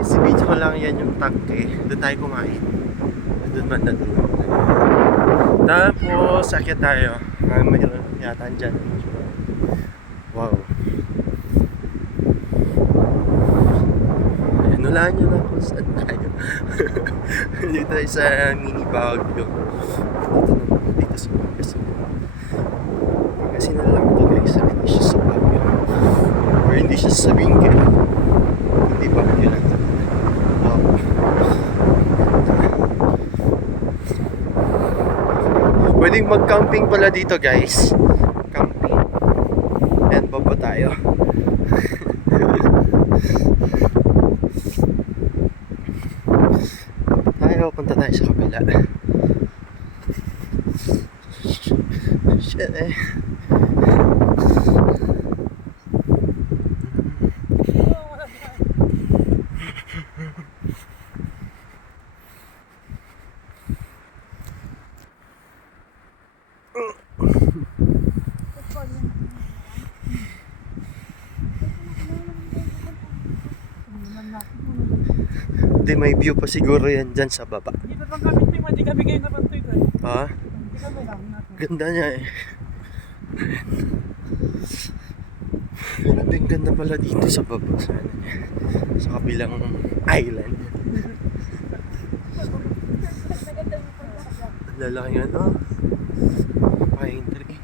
Si video ko lang yan yung tangke. Doon tayo kumain. Doon man na doon. Tapos, sakit tayo. Mayroon yata dyan. Wow. Ayan, nulaan nyo na kung saan tayo. Dito tayo sa mini Baguio. Dito sa Pangasinan. Pangasinan lang ito guys. Hindi siya sa Baguio. Or hindi siya sa Benguet. Hindi Baguio lang. Wow. Pwedeng mag-camping pala dito guys. Camping. Ayan, baba tayo. Punta tayo sa kabila. Shit eh. Hindi, may view pa siguro yan dyan sa baba. Dito lang kami, hindi kami kayo naman ito ito. Ha? Hindi kami lang natin. Ganda niya eh. Grabe, ganda pala dito sa baba. Sa ano niya. Sa kabilang island. Ang lalaki nga, oh. Pine tree.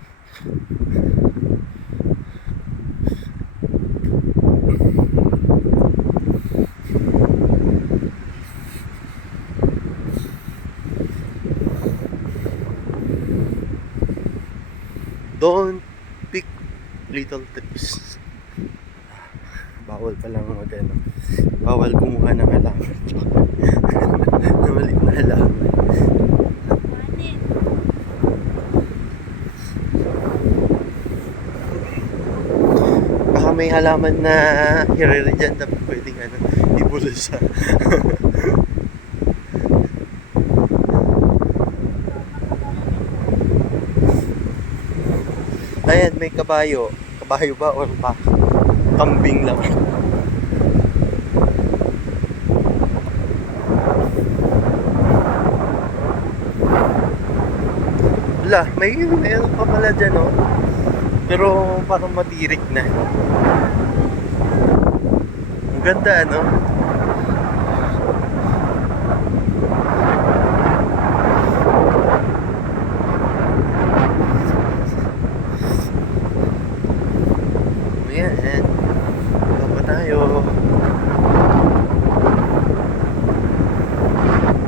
Don't pick little trees. Bawal palang mag-ano. Bawal kumuha ng halaman. Na maliit na halaman. Baka may halaman na hirere dyan na pwedeng ano, ibulsa. Ayan, may kabayo. Kabayo ba or pa? Kambing lang. Wala, mayroon pa pala dyan, oh. Pero parang matirik na. Ang ganda, ano? Ayan. Baba tayo.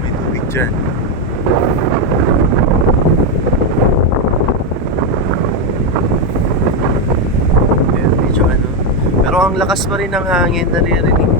May tubig dyan. Ayan, medyo ano. Pero ang lakas pa rin ng hangin, naririnig